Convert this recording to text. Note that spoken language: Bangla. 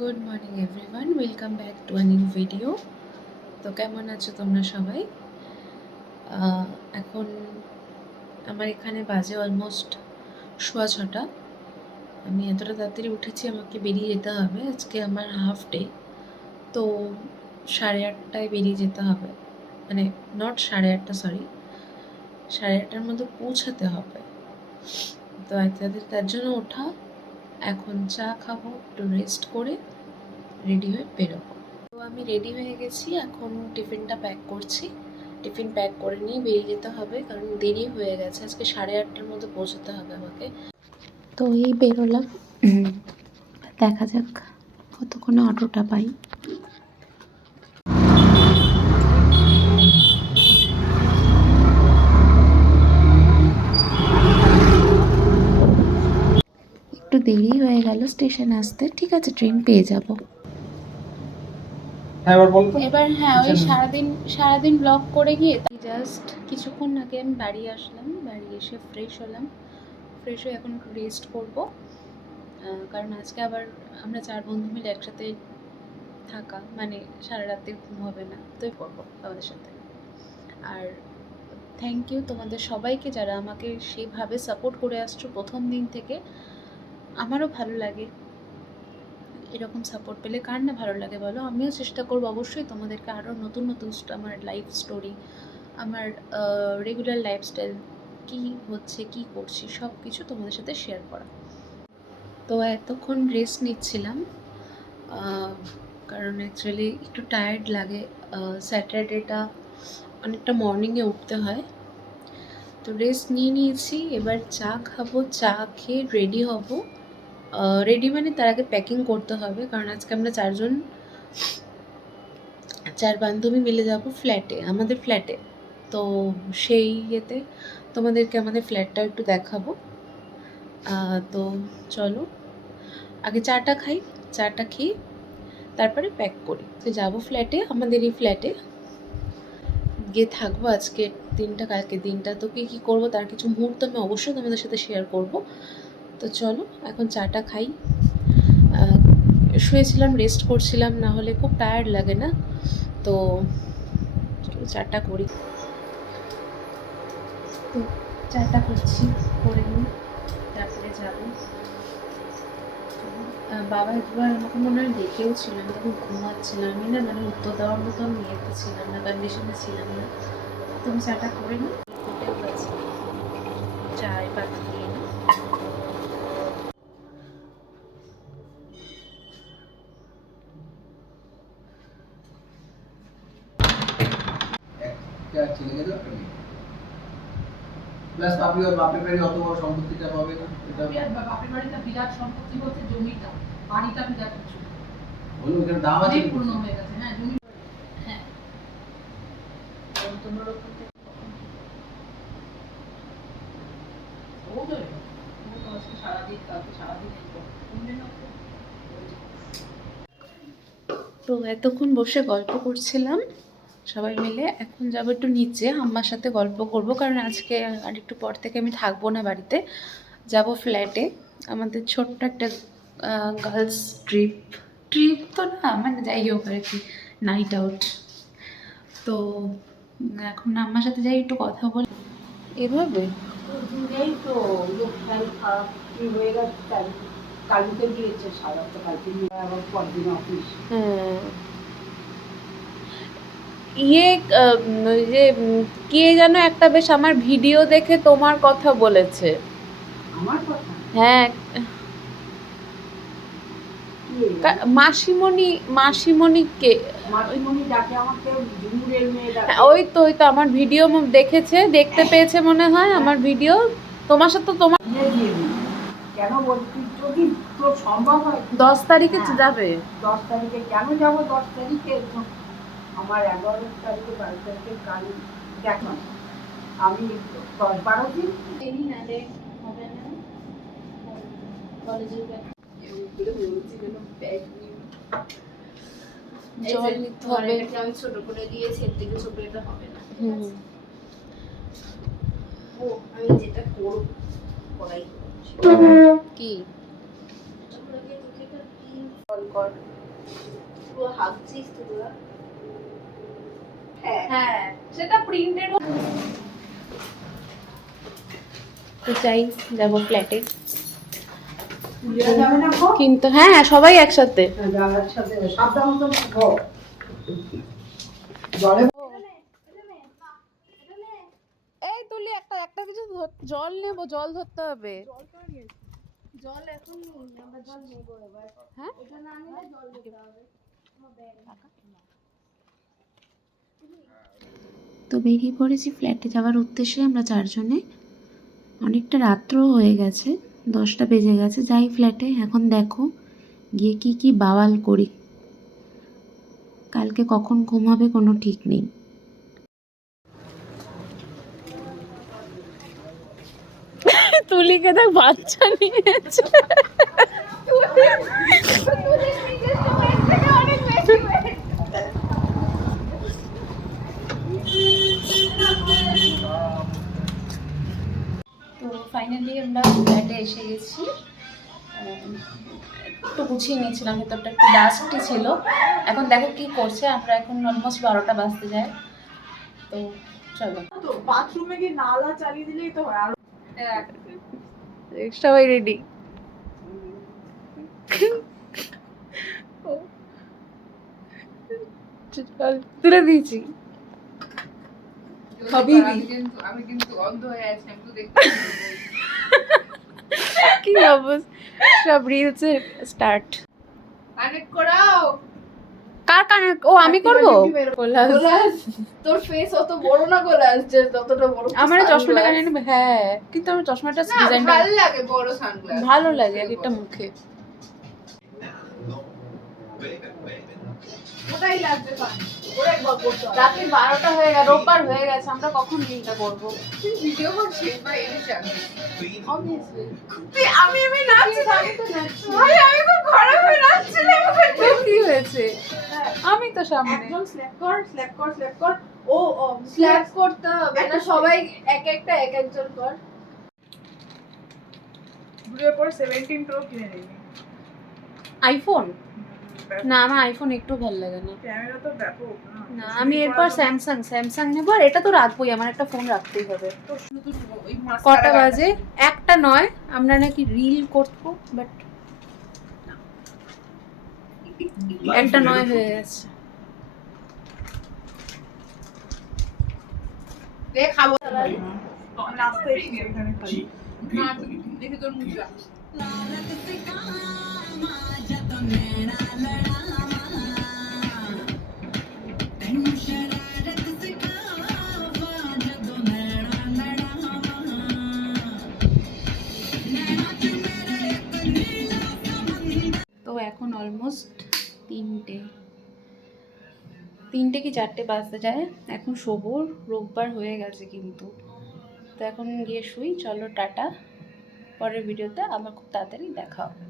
Good morning everyone, welcome back to a new video. তো কেমন আছো তোমরা সবাই? এখন আমার এখানে বাজে অলমোস্ট 6:15। আমি এতটা তাড়াতাড়ি উঠেছি, আমাকে বেরিয়ে যেতে হবে। আজকে আমার হাফ ডে, তো 8:30টায় বেরিয়ে যেতে হবে। মানে নট 8:30, সরি, 8:30টার মধ্যে পৌঁছাতে হবে। তো তার জন্য ওঠা। এখন চা খাবো, একটু রেস্ট করে রেডি হয়ে বেরোবো। তো আমি রেডি হয়ে গেছি, এখন টিফিনটা প্যাক করছি। টিফিন প্যাক করে নিয়ে বেরিয়ে যেতে হবে, কারণ দেরি হয়ে গেছে। আজকে 8:30টার মধ্যে পৌঁছাতে হবে আমাকে। তো এই বেরোলাম, দেখা যাক কতক্ষণে অটোটা পাই। একটু দেরি হয়ে গেল স্টেশন আসতে, ঠিক আছে, ট্রেন পেয়ে যাব। এবার হ্যাঁ, ওই সারাদিন ব্লগ করে গিয়ে জাস্ট কিছুক্ষণ আগে আমি বাড়ি আসলাম। বাড়ি এসে ফ্রেশ হলাম। ফ্রেশ হয়ে এখন একটু রেস্ট করবো, কারণ আজকে আবার আমরা 4 বন্ধু মিলে একসাথে থাকা, মানে সারা রাতে ঘুম হবে না, তোই করবো তোমাদের সাথে। আর থ্যাংক ইউ তোমাদের সবাইকে, যারা আমাকে সেইভাবে সাপোর্ট করে আসছো প্রথম দিন থেকে। আমারও ভালো লাগে এরকম সাপোর্ট পেলে, কার না ভালো লাগে বলো? আমিও চেষ্টা করবো অবশ্যই তোমাদেরকে আরও নতুন নতুন আমার লাইফ স্টোরি, আমার রেগুলার লাইফস্টাইল, কী হচ্ছে কী করছি সব কিছু তোমাদের সাথে শেয়ার করা। তো এতক্ষণ রেস্ট নিচ্ছিলাম, কারণ অ্যাকচুয়ালি একটু টায়ার্ড লাগে। স্যাটারডেটা অনেকটা মর্নিংয়ে উঠতে হয়, তো রেস্ট নিয়ে নিয়েছি। এবার চা খাবো, চা খেয়ে রেডি হব। রেডি মানে তার আগে প্যাকিং করতে হবে, কারণ আজকে আমরা 4 বান্ধবী মিলে যাব ফ্ল্যাটে, আমাদের ফ্ল্যাটে। তো সেই ইয়েতে তোমাদেরকে আমাদের ফ্ল্যাটটা একটু দেখাবো। তো চলো আগে চাটা খাই, চাটা খেয়ে তারপরে প্যাক করি। তো যাবো ফ্ল্যাটে, আমাদের এই ফ্ল্যাটে গিয়ে থাকবো আজকে দিনটা। কালকে দিনটা তো কী করবো তার কিছু মুহূর্ত আমি অবশ্যই তোমাদের সাথে শেয়ার করব। তো চলো এখন চাটা খাই। শুয়েছিলাম, রেস্ট করছিলাম, না হলে খুব টায়ার্ড লাগে না? তো চাটা করি। তো চাটা করছি, করে নিই, তারপরে যাবো। বাবা একবার আমাকে মনে হয় দেখেও ছিল, আমি তখন ঘুমাচ্ছিলাম। আমি না, মানে উত্তর দেওয়ার মতো আমি ইয়েতে ছিলাম না, কন্ডিশনে ছিলাম না। তুমি চাটা করে নিই, ফুটেও গেছে, চায় পাতা দিয়ে নিই। প্লাস বাপি ওর বাপের বাড়ি অত বড় সম্পত্তিটা পাবে না। এটা বাপের বাড়িটা বিরাট সম্পত্তি বলতে জমিটা, বাড়িটা বিরাট কিছু বলুন এখানে দাম আছে, পূর্ণ হয়ে গেছে। হ্যাঁ, জমি, হ্যাঁ, তোমার ওখান থেকে ও ধরে ও তো আজকে সারাদিন, কালকে সারাদিন কমবে না। তো এতক্ষণ বসে গল্প করছিলাম সবাই মিলে, এখন যাবো একটু নিচে, আম্মার সাথে গল্প করব, কারণ আজকে আর একটু পর থেকে আমি থাকবো না বাড়িতে, যাব ফ্ল্যাটে। আমাদের ছোট্ট একটা গার্লস ট্রিপ তো না, মানে যাই হোক আর কি, নাইট আউট। তো এখন আম্মার সাথে যাই একটু কথা বলি এভাবে। এই তো লোক খারাপ কি হয়ে গেছে, কালকে গিয়েছে সারা, তো কালকে আবার পরদিন অফিস। হ্যাঁ, ইয়ে ওই যে কে যেন একটা বেশ আমার ভিডিও দেখে তোমার কথা বলেছে। আমার কথা? হ্যাঁ, মাসিমণি কে? মাসিমণি ডাকে আমাকে, ঝুমুরের মেয়ে ডাকে। ওই তো আমার ভিডিও দেখেছে, দেখতে পেয়েছে মনে হয় আমার ভিডিও। তোমার সাথে তোমার কেন বলছি, যদি তোর সম্ভব হয় 10 তারিখে যাবে। 10 তারিখে কেন যাবো? 10 তারিখে আমার 11 তারিখে 22 তারিখে গাড়ি দেখো, আমি 10-12 দিন এমনি নালে হবে না, কলেজের জল নিতে হবে। আমি ছোট করে দিয়েছি, এর থেকে ছোট এটা হবে না। ও আমি যেটা করব করাই কি কল কর। পুরো হাগছিস তোরা। হ্যাঁ সেটা প্রিন্টেড। তো চাই যাবো ফ্ল্যাটে যাবে না গো? কিন্তু, হ্যাঁ সবাই একসাথে। যাওয়ার সাথে সাবধান মতো গো। জলে এই তুলি একটা কিছু জল নেবো, জল ধরতে হবে। জল এখন আমরা জল নেবো এবার। হ্যাঁ এটা না নিলে জল দিতে হবে। তো বেরিয়ে পড়েছি ফ্ল্যাটে যাওয়ার উদ্দেশ্যে আমরা চারজনে। অনেকটা রাত্রও হয়ে গেছে, 10টা বেজে গেছে। যাই ফ্ল্যাটে, এখন দেখো গিয়ে কি বাওয়াল করি। কালকে কখন ঘুম হবে কোনো ঠিক নেই। তুলিকে দেখ বাচ্চা নিয়েছে। তো ফাইনালি আমরা ফ্ল্যাটে এসে গেছি। একটু গুছিয়ে নিয়েছিলাম, ভেতরটা একটু ডাস্টই ছিল। এখন দেখো কি করছে, আমরা এখন অলমোস্ট 12টা বাজতে যায়। তো চলো, তো বাথরুমে কি নালা চালিয়ে দিলেই তো হয়। আর সবাই রেডি। তুলে দিয়েছি। আমি কিন্তু অন্ধ হয়ে আছি, আমি তো দেখতে কি অবস্থা, সব রিলসের স্টার্ট। কানেক্ট করাও। কার কানেক্ট? ও আমি করব। গোলাস তোর ফেস অত বড় না গোলাস, যে যতটা বড় আমার চশমাটা কানে নেবে। হ্যাঁ কিন্তু আমার চশমাটা ডিজাইনটা ভালো লাগে, বড় সানগ্লাস ভালো লাগে এক একটা মুখে। ওটাই লাগবে পান। ওরা একবার করতে হবে। রাতে 12টা হয়ে গেছে, রোববার হয়ে গেছে, আমরা কখন রিলটা করব? তুই ভিডিও করছিস বা এনে যাবি? অবভিয়াসলি আমি নাচছি, আমি তো নাচছি। ভাই আমি খুব খারাপ হয়ে নাচছিলাম ওখানে। কি হয়েছে? আমি তো সামনে। একজন স্ল্যাপ কর, স্ল্যাপ কর, স্ল্যাপ কর। ও স্ল্যাপ করতে হবে না, সবাই এক একটা এক একজন কর। ঘুরে পর 17 প্রো কিনে নিবি। আইফোন? না আমার আইফোন একটু ভালো লাগে না। ক্যামেরা তো ব্যাপক না। না আমি এরপর স্যামসাং নেবো, আর এটা তো রাখবোই, আমার একটা ফোন রাখতেই হবে। কটা বাজে? 1টা নয়, আমরা নাকি রিল করবো, বাট 1টা নয় হয়ে গেছে। দেখ খাবো নাচতে এসেছি এখানে খালি। না দেখি তোর মুখটা। তো এখন অলমোস্ট 3টে কি 4টে বাজতে যায়। এখন শোবো, রোববার হয়ে গেছে কিন্তু। তো এখন গিয়ে শুই। চলো টাটা, পরের ভিডিওতে আবার খুব তাড়াতাড়ি দেখা হবে।